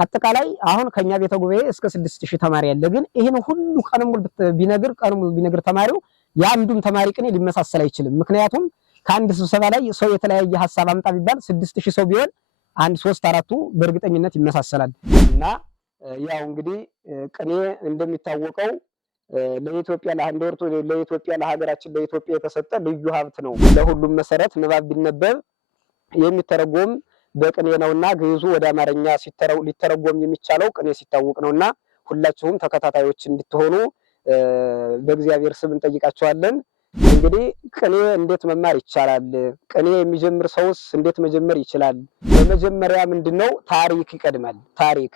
አጠቃላይ አሁን ከኛ ቤተ ጉባኤ እስከ 6000 ተማሪ ያለ ግን ይሄን ሁሉ ቀን ሙሉ ቢነግር ተማሪው ያንዱም ተማሪ ቅኔ ሊመሳሰል አይችልም። ምክንያቱም ከአንድ ስብሰባ ላይ ሰው የተለያየ ሐሳብ አምጣ ቢባል 6000 ሰው ቢሆን አንድ 3-4ቱ በእርግጠኝነት ይመሳሰላል። እና ያው እንግዲህ ቅኔ እንደሚታወቀው ለኢትዮጵያ ለኢትዮጵያ ለሀገራችን ለኢትዮጵያ የተሰጠ ልዩ ሀብት ነው። ለሁሉም መሰረት ንባብ ቢነበብ የሚተረጎም በቅኔ ነውና ግዕዙ ወደ አማርኛ ሊተረጎም የሚቻለው ቅኔ ሲታወቅ ነውና ሁላችሁም ተከታታዮች እንድትሆኑ በእግዚአብሔር ስም እንጠይቃችኋለን። እንግዲህ ቅኔ እንዴት መማር ይቻላል? ቅኔ የሚጀምር ሰውስ እንዴት መጀመር ይችላል? በመጀመሪያ ምንድነው ታሪክ ይቀድማል። ታሪክ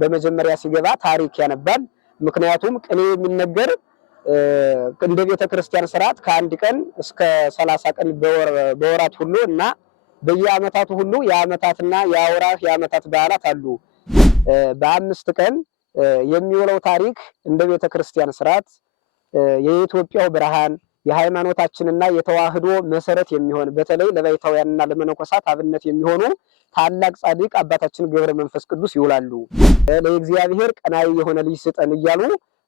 በመጀመሪያ ሲገባ ታሪክ ያነባል። ምክንያቱም ቅኔ የሚነገር እንደ ቤተ ክርስቲያን ስርዓት ከአንድ ቀን እስከ 30 ቀን በወራት ሁሉ እና በየዓመታቱ ሁሉ የዓመታትና የዓመታት በዓላት አሉ። በ5 ቀን የሚውለው ታሪክ እንደ ቤተ ክርስቲያን ስርዓት የኢትዮጵያው ብርሃን የሃይማኖታችንና የተዋህዶ መሰረት የሚሆን በተለይ ለባይታውያንና ለመነኮሳት አብነት የሚሆኑ ታላቅ ጻድቅ አባታችን ገብረ መንፈስ ቅዱስ ይውላሉ። ለእግዚአብሔር ቀናኢ የሆነ ልጅ ስጠን እያሉ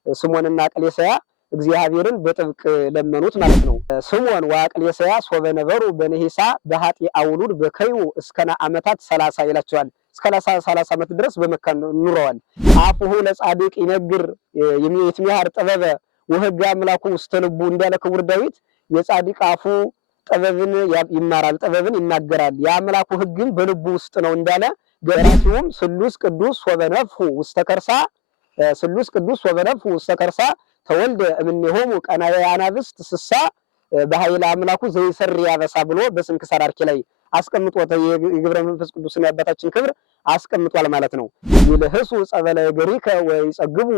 ስምዖንና ቅሌስያ እግዚአብሔርን በጥብቅ ለመኑት ማለት ነው። ስምዖን ወቅሌስያ ሶበ ነበሩ በነሂሳ በኃጢ አውሉድ በከዩ እስከና ዓመታት 30 ይላቸዋል። እስከ 30 ዓመት ድረስ በመካ ኑረዋል። አፉሁ ለጻድቅ ይነግር የሚያህር ጥበበ ወህግ አምላኩ ውስተ ልቡ እንዳለ ክቡር ዳዊት የጻድቅ አፉ ጥበብን ይማራል፣ ጥበብን ይናገራል፣ የአምላኩ ህግም በልቡ ውስጥ ነው እንዳለ ገራሲውም ስሉስ ቅዱስ ወበነፍሁ ውስተ ከርሳ ስሉስ ቅዱስ ወበነፍሁ ውስተ ከርሳ ተወልደ እምኔሆሙ ቀናየ አናብስት ስሳ በኃይለ አምላኩ ዘይሰሪ ያበሳ ብሎ በስንክሳር አርኪ ላይ አስቀምጦት የገብረ መንፈስ ቅዱስን ያባታችን ክብር አስቀምጧል ማለት ነው። ይልህሱ ጸበለ ገሪከ ወይጸግቡ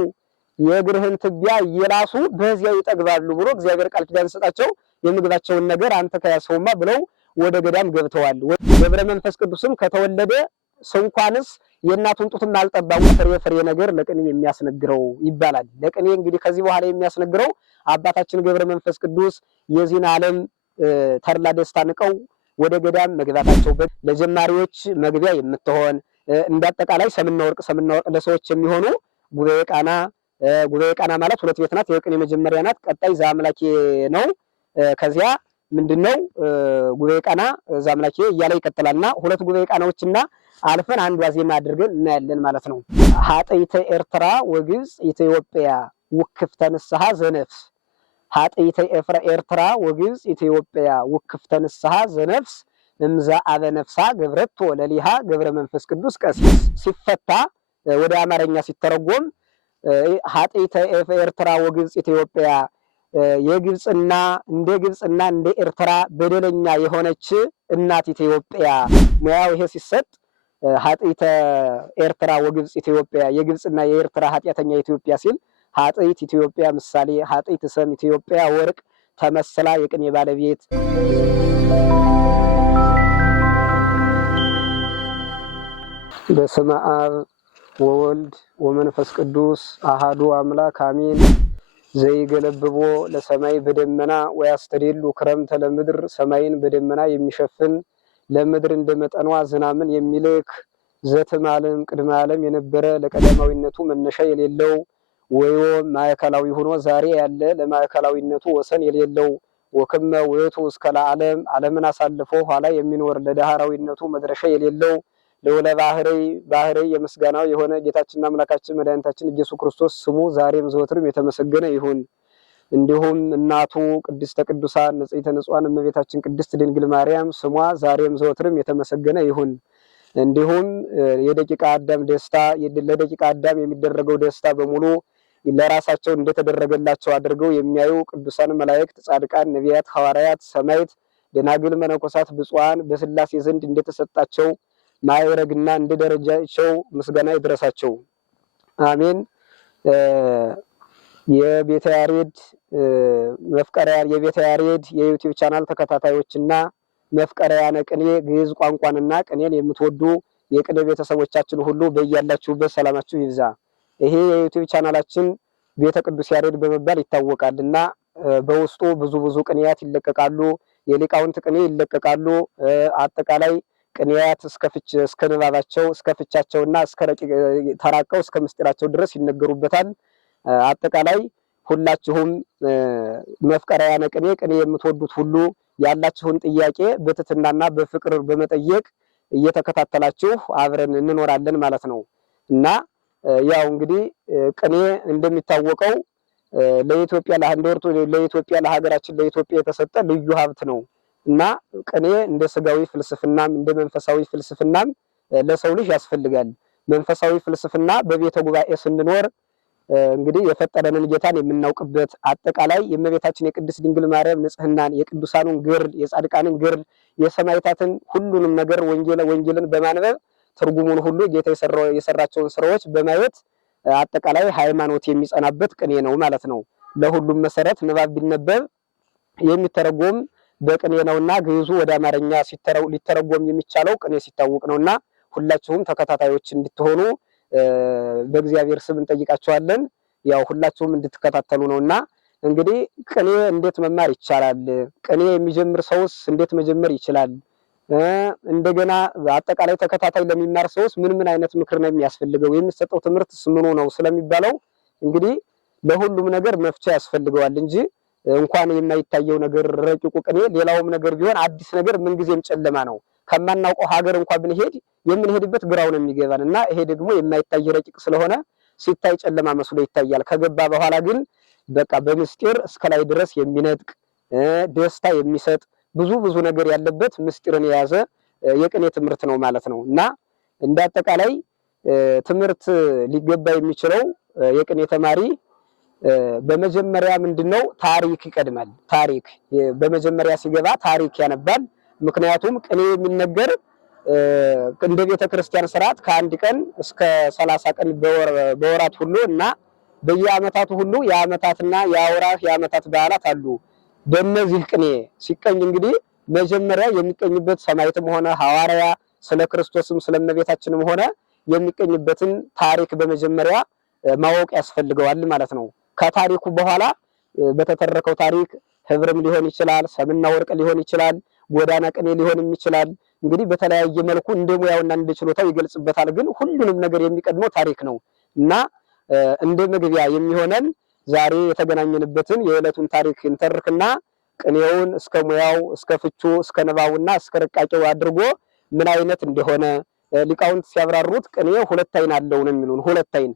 የእግርህን ትቢያ እየላሱ በዚያ ይጠግባሉ ብሎ እግዚአብሔር ቃል ኪዳን ሰጣቸው። የምግባቸውን ነገር አንተ ከያሰውማ ብለው ወደ ገዳም ገብተዋል። ገብረ መንፈስ ቅዱስም ከተወለደ እንኳንስ የእናቱን ጡትም አልጠባው ፍሬ ነገር ለቅኔ የሚያስነግረው ይባላል። ለቅኔ እንግዲህ ከዚህ በኋላ የሚያስነግረው አባታችን ገብረ መንፈስ ቅዱስ የዚህን ዓለም ተድላ ደስታ ንቀው ወደ ገዳም መግባታቸው ለጀማሪዎች መግቢያ የምትሆን እንዳጠቃላይ ሰምና ወርቅ ለሰዎች የሚሆኑ ጉባኤ ቃና ማለት 2 ቤት ናት። የቅኔ መጀመሪያ ናት። ቀጣይ ዘአምላኬ ነው። ከዚያ ምንድነው ጉባኤ ቃና ዘአምላኬ እያለ ይቀጥላልና 2 ጉባኤ ቃናዎችና አልፈን አንድ ዋዜማ አድርገን እናያለን ማለት ነው። ኃጢተ ኤርትራ ወግብጽ ኢትዮጵያ ውክፍተ ንስሐ ዘነፍስ ኃጢተ ኤርትራ ወግብጽ ኢትዮጵያ ውክፍተ ንስሐ ዘነፍስ እምዛ አበ ነፍሳ ገብረቶ ለሊሃ ገብረ መንፈስ ቅዱስ ቀሲስ ሲፈታ ወደ አማርኛ ሲተረጎም ኃጢተ ኤርትራ ወግብጽ ኢትዮጵያ የግብጽና እንደ ኤርትራ በደለኛ የሆነች እናት ኢትዮጵያ ሙያው ይሄ ሲሰጥ ኃጢተ ኤርትራ ወግብጽ ኢትዮጵያ የግብጽና የኤርትራ ኃጢአተኛ ኢትዮጵያ ሲል ኃጢት ኢትዮጵያ ምሳሌ ኃጢት ሰም ኢትዮጵያ ወርቅ ተመስላ የቅኔ ባለቤት በስመ አብ ወወልድ ወመንፈስ ቅዱስ አሃዱ አምላክ አሜን። ዘይገለብቦ ለሰማይ በደመና ወያስተደሉ ክረምተ ለምድር ሰማይን በደመና የሚሸፍን ለምድር እንደመጠኗ ዝናምን የሚልክ ዘትማለም ቅድመ ዓለም የነበረ ለቀዳማዊነቱ መነሻ የሌለው ወዮ ማዕከላዊ ሆኖ ዛሬ ያለ ለማዕከላዊነቱ ወሰን የሌለው ወክመ ወይቱ እስከ ለዓለም ዓለምን አሳልፎ ኋላ የሚኖር ለዳህራዊነቱ መድረሻ የሌለው ለወለ ባህሪ የምስጋናው የሆነ ጌታችንና አምላካችን መድኃኒታችን ኢየሱስ ክርስቶስ ስሙ ዛሬም ዘወትርም የተመሰገነ ይሁን። እንዲሁም እናቱ ቅድስተ ቅዱሳን ንጽሕተ ንጹሐን እመቤታችን ቅድስት ድንግል ማርያም ስሟ ዛሬም ዘወትርም የተመሰገነ ይሁን። እንዲሁም የደቂቀ አዳም ደስታ ለደቂቀ አዳም የሚደረገው ደስታ በሙሉ ለራሳቸው እንደተደረገላቸው አድርገው የሚያዩ ቅዱሳን መላእክት፣ ጻድቃን፣ ነቢያት፣ ሐዋርያት፣ ሰማዕታት፣ ደናግል፣ መነኮሳት ብፁዓን በሥላሴ ዘንድ እንደተሰጣቸው ማዕረግና እንደ ደረጃቸው ምስጋና ይድረሳቸው። አሜን። የቤተ ያሬድ የዩቲዩብ ቻናል ተከታታዮችና መፍቀሪያነ ቅኔ ግዕዝ ቋንቋንና ቅኔን የምትወዱ የቅኔ ቤተሰቦቻችን ሁሉ በእያላችሁበት ሰላማችሁ ይብዛ። ይሄ የዩቲዩብ ቻናላችን ቤተ ቅዱስ ያሬድ በመባል ይታወቃልና በውስጡ ብዙ ቅኔያት ይለቀቃሉ፣ የሊቃውንት ቅኔ ይለቀቃሉ። አጠቃላይ ቅኔያት እስከ ንባባቸው እስከ ፍቻቸውና እስከ ረቂቅ ተራቀው እስከ ምስጢራቸው ድረስ ይነገሩበታል። አጠቃላይ ሁላችሁም መፍቀሪያነ ቅኔ የምትወዱት ሁሉ ያላችሁን ጥያቄ በትህትናና በፍቅር በመጠየቅ እየተከታተላችሁ አብረን እንኖራለን ማለት ነው እና ያው እንግዲህ ቅኔ እንደሚታወቀው ለኢትዮጵያ ለሀገራችን ለኢትዮጵያ የተሰጠ ልዩ ሀብት ነው እና ቅኔ እንደ ስጋዊ ፍልስፍናም እንደ መንፈሳዊ ፍልስፍናም ለሰው ልጅ ያስፈልጋል። መንፈሳዊ ፍልስፍና በቤተ ጉባኤ ስንኖር እንግዲህ የፈጠረንን ጌታን የምናውቅበት አጠቃላይ የእመቤታችን የቅድስት ድንግል ማርያም ንጽህናን የቅዱሳኑን ግርል የጻድቃንን ግርል የሰማዕታትን ሁሉንም ነገር ወንጌልን በማንበብ ትርጉሙን ሁሉ ጌታ የሰራቸውን ስራዎች በማየት አጠቃላይ ሃይማኖት የሚጸናበት ቅኔ ነው ማለት ነው። ለሁሉም መሰረት ንባብ ቢነበብ የሚተረጎም በቅኔ ነውና ግዕዙ ወደ አማርኛ ሊተረጎም የሚቻለው ቅኔ ሲታወቅ ነውና ሁላችሁም ተከታታዮች እንድትሆኑ በእግዚአብሔር ስም እንጠይቃችኋለን። ያው ሁላችሁም እንድትከታተሉ ነውና እንግዲህ ቅኔ እንዴት መማር ይቻላል? ቅኔ የሚጀምር ሰውስ እንዴት መጀመር ይችላል? እንደገና አጠቃላይ ተከታታይ ለሚማር ሰውስ ምን አይነት ምክር ነው የሚያስፈልገው? የሚሰጠው ትምህርትስ ምኑ ነው ስለሚባለው እንግዲህ ለሁሉም ነገር መፍቻ ያስፈልገዋል እንጂ እንኳን የማይታየው ነገር ረቂቁ ቅኔ ሌላውም ነገር ቢሆን አዲስ ነገር ምንጊዜም ጨለማ ነው። ከማናውቀው ሀገር እንኳን ብንሄድ የምንሄድበት ግራው ነው የሚገባን እና ይሄ ደግሞ የማይታይ ረቂቅ ስለሆነ ሲታይ ጨለማ መስሎ ይታያል። ከገባ በኋላ ግን በቃ በምስጢር እስከ ላይ ድረስ የሚነጥቅ ደስታ የሚሰጥ ብዙ ነገር ያለበት ምስጢርን የያዘ የቅኔ ትምህርት ነው ማለት ነው እና እንደ አጠቃላይ ትምህርት ሊገባ የሚችለው የቅኔ ተማሪ በመጀመሪያ ምንድነው ታሪክ ይቀድማል። ታሪክ በመጀመሪያ ሲገባ ታሪክ ያነባል። ምክንያቱም ቅኔ የሚነገር እንደ ቤተክርስቲያን ስርዓት ከአንድ ቀን እስከ 30 ቀን በወራት ሁሉ እና በየዓመታቱ ሁሉ የዓመታትና የአውራህ የዓመታት በዓላት አሉ። በእነዚህ ቅኔ ሲቀኝ እንግዲህ መጀመሪያ የሚቀኝበት ሰማዕትም ሆነ ሐዋርያ ስለ ክርስቶስም ስለ እመቤታችንም ሆነ የሚቀኝበትን ታሪክ በመጀመሪያ ማወቅ ያስፈልገዋል ማለት ነው። ከታሪኩ በኋላ በተተረከው ታሪክ ህብርም ሊሆን ይችላል፣ ሰምና ወርቅ ሊሆን ይችላል፣ ጎዳና ቅኔ ሊሆንም ይችላል። እንግዲህ በተለያየ መልኩ እንደ ሙያውና እንደ ችሎታው ይገልጽበታል። ግን ሁሉንም ነገር የሚቀድመው ታሪክ ነው እና እንደ መግቢያ የሚሆነን ዛሬ የተገናኘንበትን የዕለቱን ታሪክ እንተርክና ቅኔውን እስከ ሙያው እስከ ፍቹ እስከ ንባቡና እስከ ረቃቄው አድርጎ ምን አይነት እንደሆነ ሊቃውንት ሲያብራሩት ቅኔ ሁለት አይን አለው ነው የሚሉን። ሁለት አይን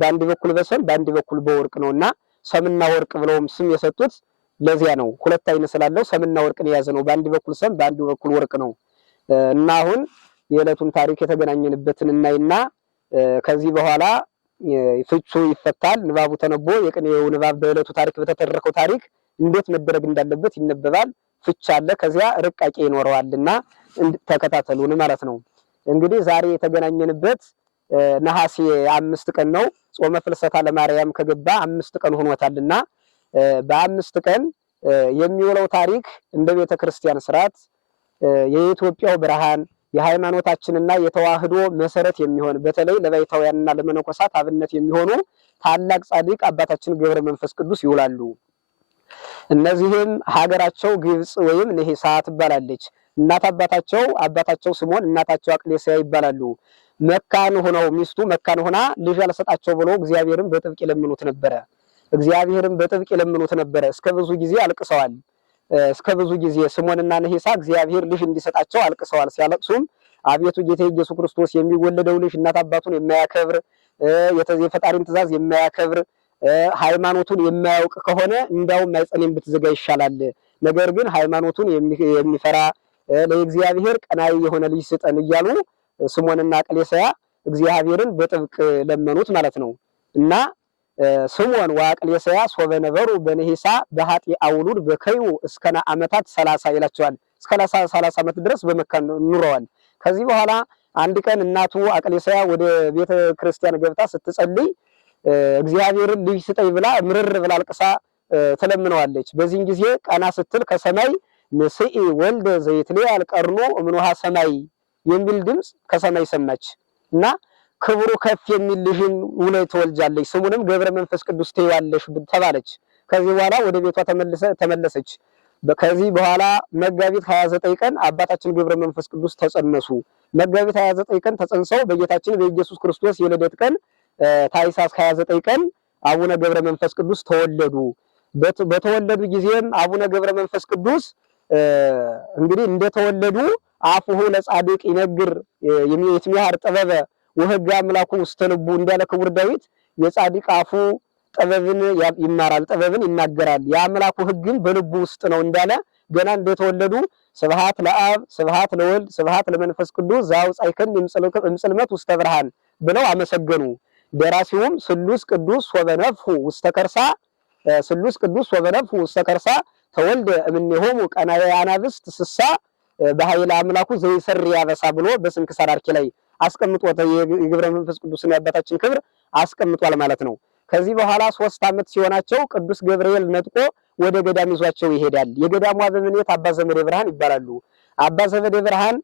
በአንድ በኩል በሰም በአንድ በኩል በወርቅ ነውና ሰምና ወርቅ ብለውም ስም የሰጡት ለዚያ ነው። ሁለት አይን ስላለው ሰምና ወርቅን የያዘ ነው። በአንድ በኩል ሰም በአንድ በኩል ወርቅ ነው እና አሁን የዕለቱን ታሪክ የተገናኘንበትን እናይና ከዚህ በኋላ ፍቹ ይፈታል። ንባቡ ተነቦ የቅኔው ንባብ በዕለቱ ታሪክ በተተረከው ታሪክ እንዴት መደረግ እንዳለበት ይነበባል። ፍቻ አለ፣ ከዚያ ርቃቄ ይኖረዋልና ተከታተሉን ማለት ነው። እንግዲህ ዛሬ የተገናኘንበት ነሐሴ 5 ቀን ነው። ጾመ ፍልሰታ ለማርያም ከገባ 5 ቀን ሆኖታልና በ5 ቀን የሚውለው ታሪክ እንደ ቤተክርስቲያን ስርዓት የኢትዮጵያው ብርሃን የሃይማኖታችንና የተዋህዶ መሰረት የሚሆን በተለይ ለባይታውያንና ለመነኮሳት አብነት የሚሆኑ ታላቅ ጻድቅ አባታችን ገብረ መንፈስ ቅዱስ ይውላሉ። እነዚህም ሀገራቸው ግብጽ ወይም ነሂሳ ትባላለች። አባታቸው ስምዖን እናታቸው አቅሌስያ ይባላሉ። መካን ሆነው ሚስቱ መካን ሆና ልጅ አልሰጣቸው ብሎ እግዚአብሔርን በጥብቅ ይለምኑት ነበረ። እስከ ብዙ ጊዜ አልቅሰዋል። እስከ ብዙ ጊዜ ስምዖንና ነሂሳ እግዚአብሔር ልጅ እንዲሰጣቸው አልቅሰዋል። ሲያለቅሱም አቤቱ ጌታ ኢየሱስ ክርስቶስ የሚወለደው ልጅ እናት አባቱን የማያከብር የፈጣሪን ትእዛዝ የማያከብር ሃይማኖቱን የማያውቅ ከሆነ እንዳውም ማይጸኔን ብትዘጋ ይሻላል። ነገር ግን ሃይማኖቱን የሚፈራ ለእግዚአብሔር ቀናኢ የሆነ ልጅ ስጠን እያሉ ስምዖንና አቅሌስያ እግዚአብሔርን በጥብቅ ለመኑት ማለት ነው እና ስምዖን ወአቅሌስያ ሶበ ነበሩ በነሂሳ በኃጢ አውሉድ በከዩ እስከና ዓመታት 30 ይላቸዋል። እስከ 30 ዓመት ድረስ በመካን ኑረዋል። ከዚህ በኋላ አንድ ቀን እናቱ አቅሌስያ ወደ ቤተ ክርስቲያን ገብታ ስትጸልይ እግዚአብሔርን ልጅ ስጠኝ ብላ ምርር ብላ አልቅሳ ተለምነዋለች። በዚህን ጊዜ ቀና ስትል ከሰማይ ንስኢ ወልደ ዘይትለያል ቀርኑ እምኖሃ ሰማይ የሚል ድምፅ ከሰማይ ሰማች እና ክብሩ ከፍ የሚል ልጅን ውለይ ትወልጃለች፣ ስሙንም ገብረ መንፈስ ቅዱስ ትይዋለሽ ተባለች። ከዚህ በኋላ ወደ ቤቷ ተመለሰች። ከዚህ በኋላ መጋቢት 29 ቀን አባታችን ገብረ መንፈስ ቅዱስ ተጸነሱ። መጋቢት 29 ቀን ተጸንሰው በጌታችን በኢየሱስ ክርስቶስ የልደት ቀን ታኅሳስ 29 ቀን አቡነ ገብረ መንፈስ ቅዱስ ተወለዱ። በተወለዱ ጊዜም አቡነ ገብረ መንፈስ ቅዱስ እንግዲህ እንደተወለዱ አፉሁ ለጻድቅ ይነግር የትሚሃር ጥበበ ወህግ አምላኩ ውስተ ልቡ እንዳለ ክቡር ዳዊት የጻድቅ አፉ ጥበብን ይማራል፣ ጥበብን ይናገራል፣ የአምላኩ ህግን በልቡ ውስጥ ነው እንዳለ ገና እንደተወለዱ ስብሐት ለአብ ስብሐት ለወልድ ስብሐት ለመንፈስ ቅዱስ ዘአውጻእከን እምጽልመት ውስተ ብርሃን ብለው አመሰገኑ። ደራሲውም ስሉስ ቅዱስ ወበነፍሑ ውስተ ከርሳ ስሉስ ቅዱስ ወበነፍሑ ውስተ ከርሳ ተወልደ እምኔሆሙ ቀናየ አናብስት ስሳ በኃይለ አምላኩ ዘይሰሪ ያበሳ ብሎ በስንክሳር አርኪ ላይ አስቀምጦት የገብረ መንፈስ ቅዱስን የአባታችን ክብር አስቀምጧል ማለት ነው። ከዚህ በኋላ 3 ዓመት ሲሆናቸው ቅዱስ ገብርኤል ነጥቆ ወደ ገዳም ይዟቸው ይሄዳል። የገዳሙ አበምኔት አባ ዘመዴ ብርሃን ይባላሉ። አባ ዘመዴ ብርሃን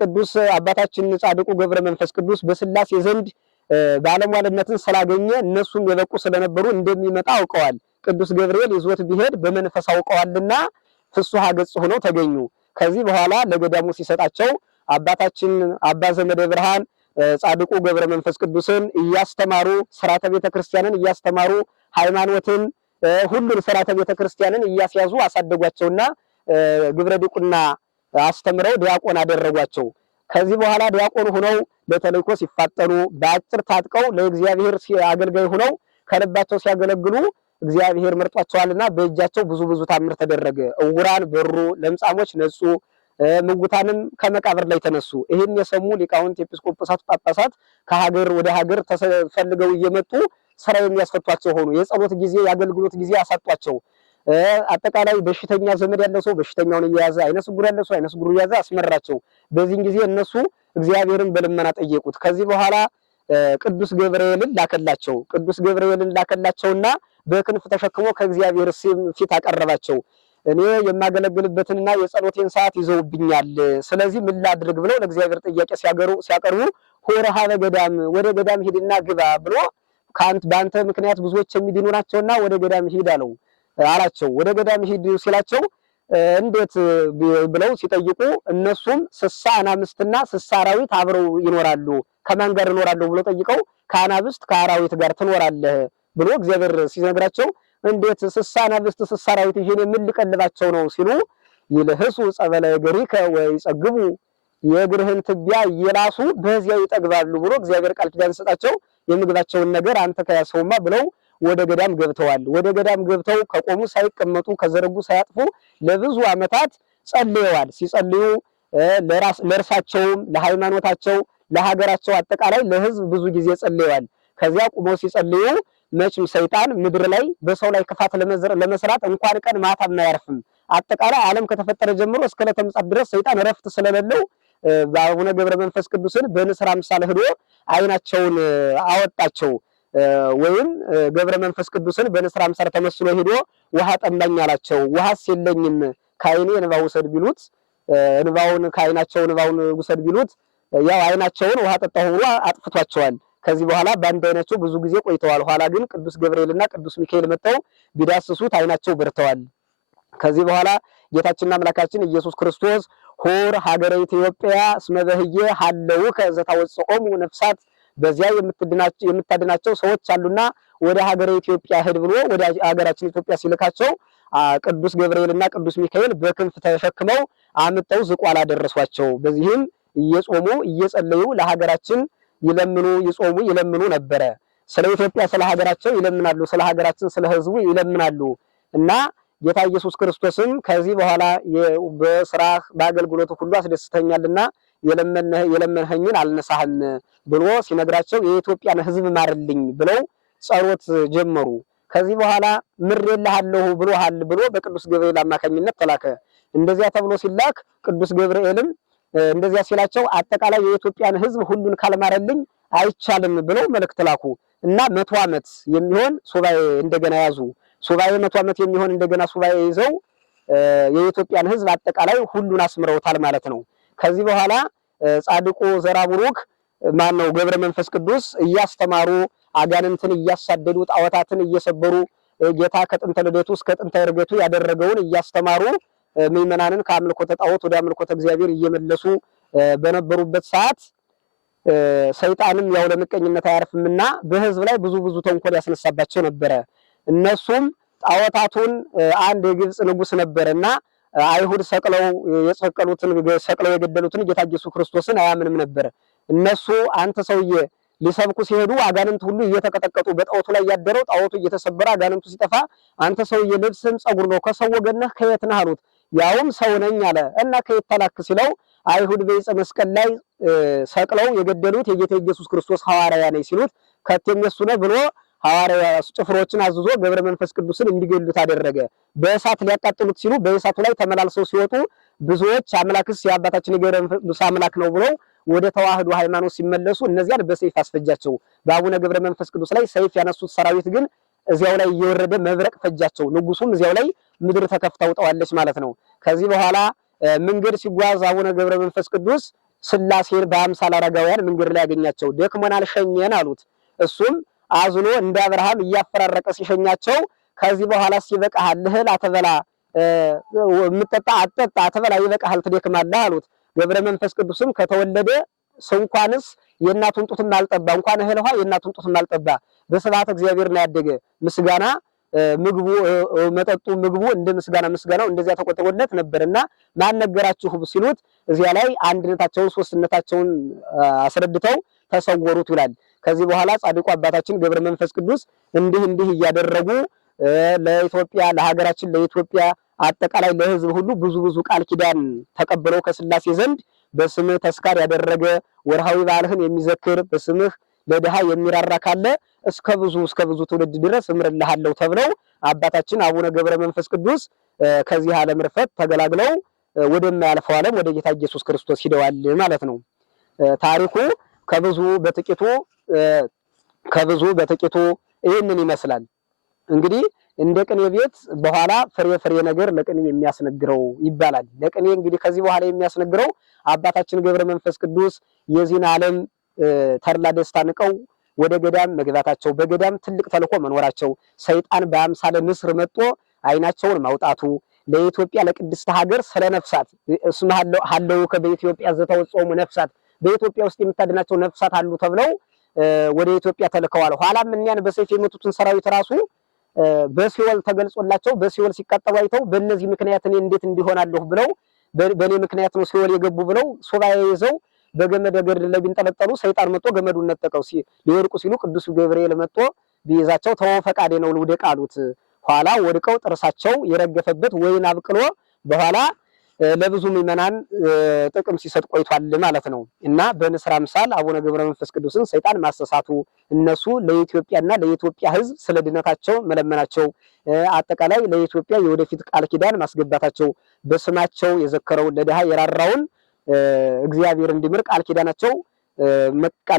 ቅዱስ አባታችን ጻድቁ ገብረ መንፈስ ቅዱስ በስላሴ ዘንድ ባለሟልነትን ስላገኘ እነሱም የበቁ ስለነበሩ እንደሚመጣ አውቀዋል። ቅዱስ ገብርኤል ይዞት ቢሄድ በመንፈስ አውቀዋልና ፍሱሃ ገጽ ሆነው ተገኙ። ከዚህ በኋላ ለገዳሙ ሲሰጣቸው አባታችን አባ ዘመዴ ብርሃን ጻድቁ ገብረ መንፈስ ቅዱስን እያስተማሩ ሥርዓተ ቤተክርስቲያንን እያስተማሩ ሃይማኖትን ሁሉን ሥርዓተ ቤተክርስቲያንን እያስያዙ አሳደጓቸውና ግብረ ዲቁና አስተምረው ዲያቆን አደረጓቸው። ከዚህ በኋላ ዲያቆን ሆነው በተልእኮ ሲፋጠኑ በአጭር ታጥቀው ለእግዚአብሔር አገልጋይ ሆነው ከልባቸው ሲያገለግሉ እግዚአብሔር መርጧቸዋልና በእጃቸው ብዙ ታምር ተደረገ። ዕውራን በሩ፣ ለምጻሞች ነጹ፣ ምውታንም ከመቃብር ላይ ተነሱ። ይህን የሰሙ ሊቃውንት፣ ኤጲስቆጶሳት፣ ጳጳሳት ከሀገር ወደ ሀገር ተፈልገው እየመጡ ስራ የሚያስፈቷቸው ሆኑ። የጸሎት ጊዜ፣ የአገልግሎት ጊዜ አሳጧቸው። አጠቃላይ በሽተኛ ዘመድ ያለው ሰው በሽተኛውን እየያዘ፣ አይነ ስውር ያለው ሰው አይነ ስውር እየያዘ አስመራቸው። በዚህን ጊዜ እነሱ እግዚአብሔርን በልመና ጠየቁት። ከዚህ በኋላ ቅዱስ ገብርኤልን ላከላቸው። ቅዱስ ገብርኤልን ላከላቸውና በክንፍ ተሸክሞ ከእግዚአብሔር ፊት አቀረባቸው። እኔ የማገለግልበትንና የጸሎቴን ሰዓት ይዘውብኛል፣ ስለዚህ ምን ላድርግ ብለው ለእግዚአብሔር ጥያቄ ሲያቀርቡ ሆረ ሀበ ገዳም፣ ወደ ገዳም ሂድና ግባ ብሎ በአንተ ምክንያት ብዙዎች የሚድኑ ናቸውና ወደ ገዳም ሂድ አላቸው። ወደ ገዳም ሂድ ሲላቸው እንዴት ብለው ሲጠይቁ እነሱም 60 አናብስትና 60 አራዊት አብረው ይኖራሉ። ከማን ጋር ይኖራሉ ብለው ጠይቀው ከአናብስት ከአራዊት ጋር ትኖራለህ ብሎ እግዚአብሔር ሲነግራቸው እንዴት 60 አናብስት 60 አራዊት ይሄን የምልቀልባቸው ነው ሲሉ ይልህሱ ጸበለ እግሪከ ወይጸግቡ የእግርህን ትቢያ እየላሱ በዚያ ይጠግባሉ ብሎ እግዚአብሔር ቃል ኪዳን ሰጣቸው። የምግባቸውን ነገር አንተ ከያሰውማ ብለው ወደ ገዳም ገብተዋል። ወደ ገዳም ገብተው ከቆሙ ሳይቀመጡ ከዘረጉ ሳያጥፉ ለብዙ ዓመታት ጸልየዋል። ሲጸልዩ ለእርሳቸውም፣ ለሃይማኖታቸው፣ ለሀገራቸው አጠቃላይ ለሕዝብ ብዙ ጊዜ ጸልየዋል። ከዚያ ቁመው ሲጸልዩ መቼም ሰይጣን ምድር ላይ በሰው ላይ ክፋት ለመስራት እንኳን ቀን ማታም አያርፍም። አጠቃላይ ዓለም ከተፈጠረ ጀምሮ እስከ ዕለተ ምጽአት ድረስ ሰይጣን እረፍት ስለሌለው በአቡነ ገብረ መንፈስ ቅዱስን በንስር አምሳል ሄዶ አይናቸውን አወጣቸው። ወይም ገብረ መንፈስ ቅዱስን በንስር አምሳል ተመስሎ ሄዶ ውሃ ጠማኝ አላቸው። ውሃስ የለኝም ከዓይኔ እንባ ውሰድ ቢሉት እንባውን ከዓይናቸው እንባውን ውሰድ ቢሉት ያው አይናቸውን ውሃ ጠጣሁ ብሎ አጥፍቷቸዋል። ከዚህ በኋላ በአንድ አይናቸው ብዙ ጊዜ ቆይተዋል። ኋላ ግን ቅዱስ ገብርኤልና ቅዱስ ሚካኤል መጥተው ቢዳስሱት አይናቸው በርተዋል። ከዚህ በኋላ ጌታችንና አምላካችን ኢየሱስ ክርስቶስ ሆር ሀገረ ኢትዮጵያ እስመ በህየ ሀለውከ ዘታወጽኦሙ ነፍሳት፣ በዚያ የምታድናቸው ሰዎች አሉና ወደ ሀገረ ኢትዮጵያ ሄድ ብሎ ወደ ሀገራችን ኢትዮጵያ ሲልካቸው ቅዱስ ገብርኤልና ቅዱስ ሚካኤል በክንፍ ተሸክመው አምጠው ዝቋላ ደረሷቸው። በዚህም እየጾሙ እየጸለዩ ለሀገራችን ይጾሙ ይለምኑ ነበረ። ስለ ኢትዮጵያ ስለ ሀገራቸው ይለምናሉ፣ ስለ ሀገራችን ስለ ህዝቡ ይለምናሉ እና ጌታ ኢየሱስ ክርስቶስም ከዚህ በኋላ በስራ በአገልግሎቱ ሁሉ አስደስተኛልና የለመንኸኝን አልነሳህም ብሎ ሲነግራቸው የኢትዮጵያን ህዝብ ማርልኝ ብለው ጸሎት ጀመሩ። ከዚህ በኋላ ምሬልሃለሁ ብሎ በቅዱስ ገብርኤል አማካኝነት ተላከ። እንደዚያ ተብሎ ሲላክ ቅዱስ ገብርኤልም እንደዚያ ሲላቸው አጠቃላይ የኢትዮጵያን ህዝብ ሁሉን ካልማረልኝ አይቻልም ብለው መልእክት ላኩ እና 100 ዓመት የሚሆን ሱባኤ እንደገና ያዙ። ሱባኤ 100 ዓመት የሚሆን እንደገና ሱባኤ ይዘው የኢትዮጵያን ህዝብ አጠቃላይ ሁሉን አስምረውታል ማለት ነው። ከዚህ በኋላ ጻድቁ ዘራቡሩክ ማነው ገብረ መንፈስ ቅዱስ እያስተማሩ አጋንንትን እያሳደዱ ጣዖታትን እየሰበሩ ጌታ ከጥንተ ልደቱ እስከ ጥንተ ዕርገቱ ያደረገውን እያስተማሩ ምዕመናንን ከአምልኮተ ጣዖት ወደ አምልኮተ እግዚአብሔር እየመለሱ በነበሩበት ሰዓት ሰይጣንም ያው ለምቀኝነት አያርፍምና በሕዝብ ላይ ብዙ ተንኮል ያስነሳባቸው ነበረ። እነሱም ጣዖታቱን አንድ የግብፅ ንጉሥ ነበረና አይሁድ ሰቅለው የገደሉትን ጌታ ኢየሱስ ክርስቶስን አያምንም ነበር። እነሱ አንተ ሰውዬ ሊሰብኩ ሲሄዱ አጋንንት ሁሉ እየተቀጠቀጡ በጣዖቱ ላይ ያደረው ጣዖቱ እየተሰበረ አጋንንቱ ሲጠፋ አንተ ሰውዬ ልብስህም ጸጉር ነው፣ ከሰው ወገን ነህ፣ ከየት ነህ አሉት። ያውም ሰው ነኝ አለ እና ከየት ተላክ ሲለው አይሁድ በዕፀ መስቀል ላይ ሰቅለው የገደሉት የጌታ ኢየሱስ ክርስቶስ ሐዋርያ ነኝ ሲሉት ከቴም የሱ ነው ብሎ ሐዋርያ ጭፍሮችን አዝዞ ገብረ መንፈስ ቅዱስን እንዲገሉት አደረገ። በእሳት ሊያቃጥሉት ሲሉ በእሳቱ ላይ ተመላልሰው ሲወጡ ብዙዎች አምላክስ የአባታችን የገብረ መንፈስ አምላክ ነው ብለው ወደ ተዋህዶ ሃይማኖት ሲመለሱ እነዚያን በሰይፍ አስፈጃቸው። በአቡነ ገብረ መንፈስ ቅዱስ ላይ ሰይፍ ያነሱት ሰራዊት ግን እዚያው ላይ እየወረደ መብረቅ ፈጃቸው። ንጉሱም እዚያው ላይ ምድር ተከፍታ ውጠዋለች ማለት ነው። ከዚህ በኋላ መንገድ ሲጓዝ አቡነ ገብረ መንፈስ ቅዱስ ሥላሴን በአምሳለ አረጋውያን መንገድ ላይ ያገኛቸው። ደክሞናል ሸኘን አሉት። እሱም አዝኖ እንደ አብርሃም እያፈራረቀ ሲሸኛቸው ከዚህ በኋላ ይበቃሃል፣ እህል አትበላ፣ የምትጠጣ አትጠጣ፣ አትበላ፣ ይበቃሃል፣ ትደክማለህ አሉት። ገብረ መንፈስ ቅዱስም ከተወለደ እንኳንስ የእናቱን ጡትም አልጠባ፣ እንኳን እህል ውሃ የእናቱን ጡትም አልጠባ፣ በስብሐተ እግዚአብሔር ነው ያደገ። ምስጋና ምግቡ መጠጡ ምግቡ እንደ ምስጋናው እንደዚያ ተቆጥሮለት ነበርና ማን ነገራችሁ ሲሉት እዚያ ላይ አንድነታቸውን ሶስትነታቸውን አስረድተው ተሰወሩት ይላል። ከዚህ በኋላ ጻድቁ አባታችን ገብረ መንፈስ ቅዱስ እንዲህ እያደረጉ ለኢትዮጵያ ለሀገራችን ለኢትዮጵያ አጠቃላይ ለሕዝብ ሁሉ ብዙ ቃል ኪዳን ተቀብለው ከሥላሴ ዘንድ በስምህ ተስካር ያደረገ ወርሃዊ በዓልህን የሚዘክር በስምህ ለድሃ የሚራራ ካለ እስከ ብዙ ትውልድ ድረስ እምርልሃለሁ ተብለው አባታችን አቡነ ገብረ መንፈስ ቅዱስ ከዚህ ዓለም ርፈት ተገላግለው ወደማያልፈው ዓለም ወደ ጌታ ኢየሱስ ክርስቶስ ሂደዋል ማለት ነው። ታሪኩ ከብዙ በጥቂቱ ይህንን ይመስላል። እንግዲህ እንደ ቅኔ ቤት በኋላ ፍሬ ነገር ለቅኔ የሚያስነግረው ይባላል። ለቅኔ እንግዲህ ከዚህ በኋላ የሚያስነግረው አባታችን ገብረ መንፈስ ቅዱስ የዚህን ዓለም ተድላ ደስታ ንቀው ወደ ገዳም መግባታቸው፣ በገዳም ትልቅ ተልኮ መኖራቸው፣ ሰይጣን በአምሳለ ንስር መጥቶ አይናቸውን ማውጣቱ፣ ለኢትዮጵያ ለቅድስት ሀገር ስለ ነፍሳት እስመ ሀለውከ በኢትዮጵያ ዘተወጽኦሙ ነፍሳት፣ በኢትዮጵያ ውስጥ የምታድናቸው ነፍሳት አሉ ተብለው ወደ ኢትዮጵያ ተልከዋል። ኋላም እኒያን በሰይፍ የመቱትን ሰራዊት ራሱ በሲኦል ተገልጾላቸው በሲኦል ሲቃጠሉ አይተው በእነዚህ ምክንያት እኔ እንዴት እንዲሆናለሁ ብለው በእኔ ምክንያት ነው ሲኦል የገቡ ብለው ሱባኤ ይዘው በገመድ ገድል ላይ ቢንጠለጠሉ ሰይጣን መጥቶ ገመዱን ነጠቀው። ሊወድቁ ሲሉ ቅዱስ ገብርኤል መጥቶ ቢይዛቸው ተወው ፈቃዴ ነው ልውደቅ አሉት። ኋላ ወድቀው ጥርሳቸው የረገፈበት ወይን አብቅሎ በኋላ ለብዙ ምዕመናን ጥቅም ሲሰጥ ቆይቷል ማለት ነው። እና በንስር አምሳል አቡነ ገብረ መንፈስ ቅዱስን ሰይጣን ማሰሳቱ እነሱ ለኢትዮጵያና ለኢትዮጵያ ሕዝብ ስለ ድነታቸው መለመናቸው፣ አጠቃላይ ለኢትዮጵያ የወደፊት ቃል ኪዳን ማስገባታቸው፣ በስማቸው የዘከረውን ለድሃ የራራውን እግዚአብሔር እንዲምር ቃል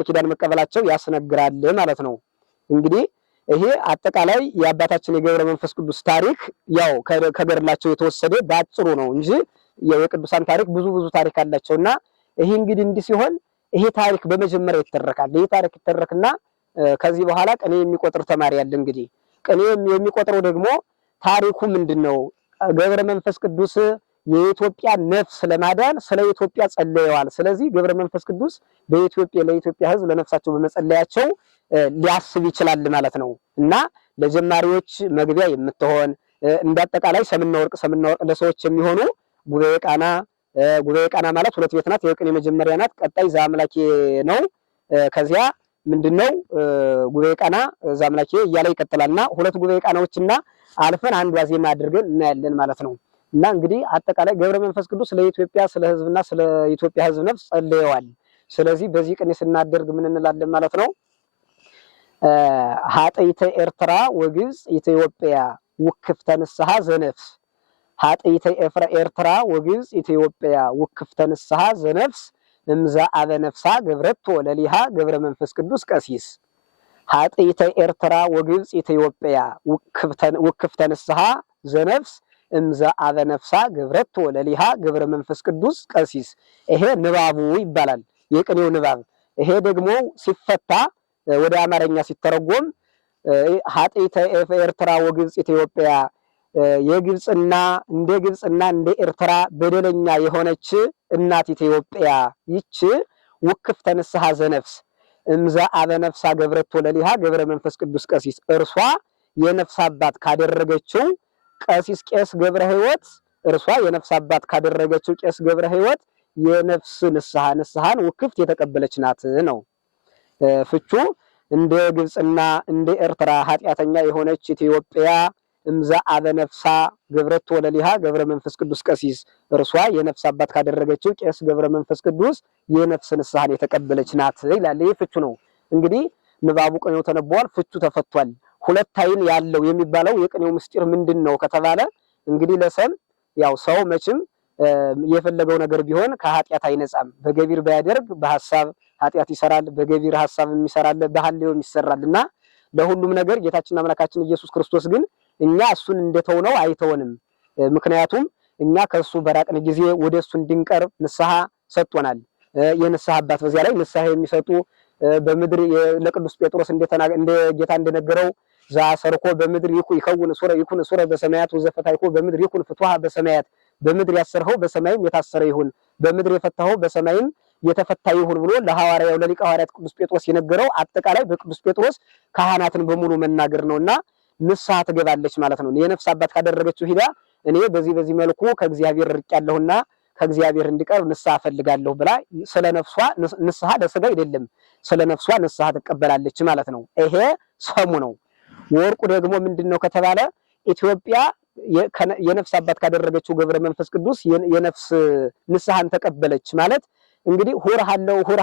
ኪዳን መቀበላቸው ያስነግራል ማለት ነው። እንግዲህ ይሄ አጠቃላይ የአባታችን የገብረ መንፈስ ቅዱስ ታሪክ ያው ከገድላቸው የተወሰደ ባጭሩ ነው እንጂ የቅዱሳን ታሪክ ብዙ ታሪክ አላቸውና ይሄ እንግዲህ እንዲህ ሲሆን ይሄ ታሪክ በመጀመሪያ ይተረካል። ይሄ ታሪክ ይተረክና ከዚህ በኋላ ቅኔ የሚቆጥር ተማሪ ያለ እንግዲህ ቅኔ የሚቆጥረው ደግሞ ታሪኩ ምንድነው? ገብረ መንፈስ ቅዱስ የኢትዮጵያ ነፍስ ለማዳን ስለ ኢትዮጵያ ጸልየዋል። ስለዚህ ገብረ መንፈስ ቅዱስ ለኢትዮጵያ ሕዝብ ለነፍሳቸው በመጸለያቸው ሊያስብ ይችላል ማለት ነው እና ለጀማሪዎች መግቢያ የምትሆን እንዳጠቃላይ ሰምና ወርቅ ለሰዎች የሚሆኑ ጉባኤ ቃና ማለት ሁለት ቤት ናት። የቅኔ መጀመሪያ ናት። ቀጣይ ዘአምላኬ ነው። ከዚያ ምንድነው ጉባኤ ቃና ዘአምላኬ እያለ ይቀጥላልና ሁለት ጉባኤ ቃናዎችና አልፈን አንድ ዋዜማ አድርገን እናያለን ማለት ነው። እና እንግዲህ አጠቃላይ ገብረ መንፈስ ቅዱስ ለኢትዮጵያ ስለ ሕዝብና ስለ ኢትዮጵያ ሕዝብ ነፍስ ጸልየዋል። ስለዚህ በዚህ ቅኔ ስናደርግ ምን እንላለን ማለት ነው? ኃጥኢተ ኤርትራ ወግብፅ ኢትዮጵያ ውክፍተ ንስሐ ዘነፍስ ኃጥኢተ ኤርትራ ወግብፅ ኢትዮጵያ ውክፍተ ንስሐ ዘነፍስ እምዛ አበ ነፍሳ ገብረቶ ለሊሃ ገብረ መንፈስ ቅዱስ ቀሲስ ኃጥኢተ ኤርትራ ወግብፅ ኢትዮጵያ ውክፍተ ንስሐ ዘነፍስ እምዛ አበ ነፍሳ ገብረቶ ለሊሃ ገብረ መንፈስ ቅዱስ ቀሲስ። ይሄ ንባቡ ይባላል፣ የቅኔው ንባብ። ይሄ ደግሞ ሲፈታ ወደ አማርኛ ሲተረጎም ሀጢተ ኤርትራ ወግብጽ ኢትዮጵያ የግብጽና እንደ ኤርትራ በደለኛ የሆነች እናት ኢትዮጵያ ይች ውክፍተ ንስሐ ዘነፍስ እምዛ አበ ነፍሳ ገብረቶ ለሊሃ ገብረ መንፈስ ቅዱስ ቀሲስ እርሷ የነፍስ አባት ካደረገችው ቀሲስ ቄስ ገብረ ሕይወት እርሷ የነፍስ አባት ካደረገችው ቄስ ገብረ ሕይወት የነፍስ ንስሐን ውክፍት የተቀበለች ናት ነው ፍቹ። እንደ ግብጽና እንደ ኤርትራ ኃጢአተኛ የሆነች ኢትዮጵያ እምዛ አበ ነፍሳ ገብረቶ ለሊሃ ገብረ መንፈስ ቅዱስ ቀሲስ እርሷ የነፍስ አባት ካደረገችው ቄስ ገብረ መንፈስ ቅዱስ የነፍስ ንስሐን የተቀበለች ናት ይላል። ይህ ፍቹ ነው። እንግዲህ ንባቡ ቅኔው ተነቧል፣ ፍቹ ተፈቷል። ሁለት አይን ያለው የሚባለው የቅኔው ምስጢር ምንድነው ከተባለ እንግዲህ ለሰም ያው ሰው መቼም የፈለገው ነገር ቢሆን ከኃጢአት አይነጻም። በገቢር ባያደርግ በሐሳብ ኃጢአት ይሰራል፣ በገቢር ሐሳብ የሚሰራል፣ በሐልዮ ይሰራልና ለሁሉም ነገር ጌታችንና አምላካችን ኢየሱስ ክርስቶስ ግን እኛ እሱን እንደተውነው አይተውንም። ምክንያቱም እኛ ከሱ በራቅን ጊዜ ወደሱ እንድንቀርብ ንስሐ ሰጥቶናል። የንስሐ አባት በዚያ ላይ ንስሐ የሚሰጡ በምድር ለቅዱስ ጴጥሮስ እንደ ጌታ እንደነገረው ዘአሰርኮ በምድር ይኩን ሱረ በሰማያት ወዘፈታይኮ በምድር ይኩን ፍትሐ በሰማያት በምድር ያሰረው በሰማይም የታሰረ ይሁን በምድር የፈታው በሰማይም የተፈታ ይሁን ብሎ ለሐዋርያው ለሊቀ ሐዋርያት ቅዱስ ጴጥሮስ የነገረው አጠቃላይ በቅዱስ ጴጥሮስ ካህናትን በሙሉ መናገር ነውና ንስሐ ትገባለች ማለት ነው። የነፍስ አባት ካደረገችው ሂዳ እኔ በዚህ መልኩ ከእግዚአብሔር ርቄያለሁና ከእግዚአብሔር እንዲቀርብ ንስሐ ፈልጋለሁ ብላ ስለነፍሷ ንስሐ ለስጋ አይደለም ስለነፍሷ ንስሐ ትቀበላለች ማለት ነው። ይሄ ሰሙ ነው። ወርቁ ደግሞ ምንድነው ከተባለ ኢትዮጵያ የነፍስ አባት ካደረገችው ገብረ መንፈስ ቅዱስ የነፍስ ንስሐን ተቀበለች ማለት እንግዲህ ሁር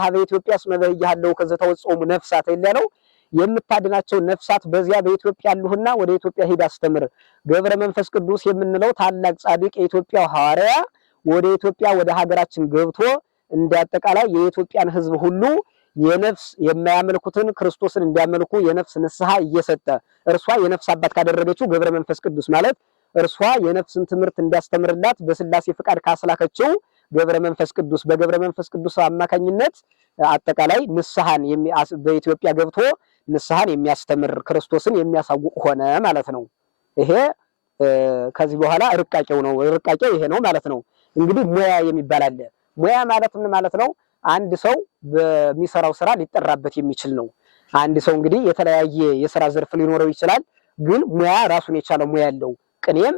ሀበ ኢትዮጵያ ስመበያለው ከዘተወጾሙ ነፍሳት ይላለው የምታድናቸው ነፍሳት በዚያ በኢትዮጵያ ያሉና ወደ ኢትዮጵያ ሄድ አስተምር። ገብረ መንፈስ ቅዱስ የምንለው ታላቅ ጻድቅ የኢትዮጵያ ሐዋርያ ወደ ኢትዮጵያ ወደ ሀገራችን ገብቶ እንዳጠቃላይ የኢትዮጵያን ሕዝብ ሁሉ የነፍስ የማያመልኩትን ክርስቶስን እንዲያመልኩ የነፍስ ንስሐ እየሰጠ እርሷ የነፍስ አባት ካደረገችው ገብረ መንፈስ ቅዱስ ማለት እርሷ የነፍስን ትምህርት እንዲያስተምርላት በስላሴ ፍቃድ ካስላከችው ገብረ መንፈስ ቅዱስ በገብረ መንፈስ ቅዱስ አማካኝነት አጠቃላይ ንስሐን በኢትዮጵያ ገብቶ ንስሐን የሚያስተምር ክርስቶስን የሚያሳውቅ ሆነ ማለት ነው። ይሄ ከዚህ በኋላ ርቃቄው ነው። ርቃቄው ይሄ ነው ማለት ነው። እንግዲህ ሙያ የሚባል አለ። ሙያ ማለት ምን ማለት ነው? አንድ ሰው በሚሰራው ስራ ሊጠራበት የሚችል ነው። አንድ ሰው እንግዲህ የተለያየ የሥራ ዘርፍ ሊኖረው ይችላል። ግን ሙያ ራሱን የቻለ ሙያ አለው። ቅኔም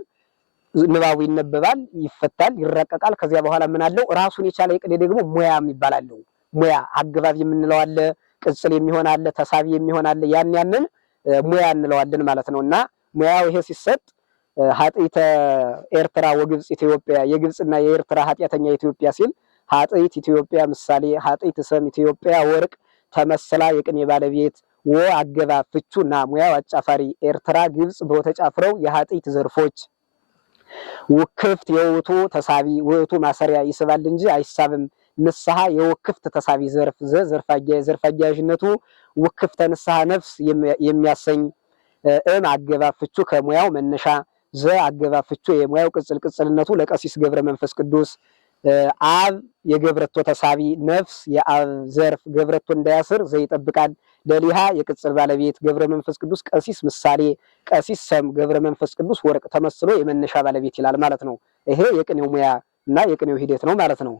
ንባቡ ይነበባል፣ ይፈታል፣ ይረቀቃል። ከዚያ በኋላ ምን አለው? ራሱን የቻለ የቅኔ ደግሞ ሙያ የሚባል አለው። ሙያ አገባብ የምንለው አለ፣ ቅጽል የሚሆን አለ፣ ተሳቢ የሚሆን አለ። ያንን ሙያ እንለዋለን ማለት ነውና ሙያው ይሄ ሲሰጥ ኃጢተ ኤርትራ ወግብጽ ኢትዮጵያ የግብጽና የኤርትራ ኃጢአተኛ ኢትዮጵያ ሲል ኃጢት ኢትዮጵያ ምሳሌ ኃጢት ሰም ኢትዮጵያ ወርቅ ተመስላ የቅኔ ባለቤት አገባብ ፍቹና ሙያው አጫፋሪ ኤርትራ ግብጽ በተጫፍረው የኃጢት ዘርፎች ውክፍት የውቱ ተሳቢ ውቱ ማሰሪያ ይስባል እንጂ አይሳብም። ንስሐ የውክፍት ተሳቢ ዘርፋጊያዥነቱ ውክፍተ ንስሐ ነፍስ የሚያሰኝ አገባብ ፍቹ ከሙያው መነሻ አገባብ ፍቹ የሙያው ቅጽልነቱ ለቀሲስ ገብረ መንፈስ ቅዱስ አብ የገብረቶ ተሳቢ ነፍስ የአብ ዘርፍ ገብረቶ እንዳያስር ዘይጠብቃል ለሊሃ የቅጽል ባለቤት ገብረ መንፈስ ቅዱስ ቀሲስ ምሳሌ ቀሲስ ሰም ገብረ መንፈስ ቅዱስ ወርቅ ተመስሎ የመነሻ ባለቤት ይላል ማለት ነው። ይሄ የቅኔው ሙያ እና የቅኔው ሂደት ነው ማለት ነው።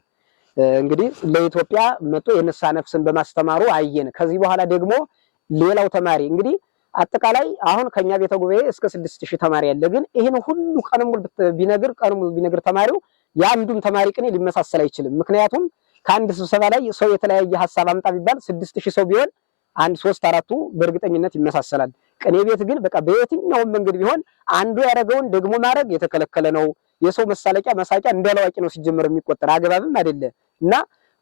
እንግዲህ ለኢትዮጵያ መጥቶ የንስሐ ነፍስን በማስተማሩ አየን። ከዚህ በኋላ ደግሞ ሌላው ተማሪ እንግዲህ አጠቃላይ አሁን ከኛ ቤተ ጉባኤ እስከ 6000 ተማሪ ያለ ግን ይሄን ሁሉ ቀንም ቢነግር ተማሪው የአንዱም ተማሪ ቅኔ ሊመሳሰል አይችልም። ምክንያቱም ከአንድ ስብሰባ ላይ ሰው የተለያየ ሐሳብ አምጣ ቢባል 6000 ሰው ቢሆን አንድ 3-4ቱ በእርግጠኝነት ይመሳሰላል። ቅኔ ቤት ግን በቃ በየትኛውም መንገድ ቢሆን አንዱ ያደረገውን ደግሞ ማድረግ የተከለከለ ነው። የሰው መሳለቂያ መሳቂያ እንደለዋቂ ነው ሲጀመር የሚቆጠር አገባብም አይደለ እና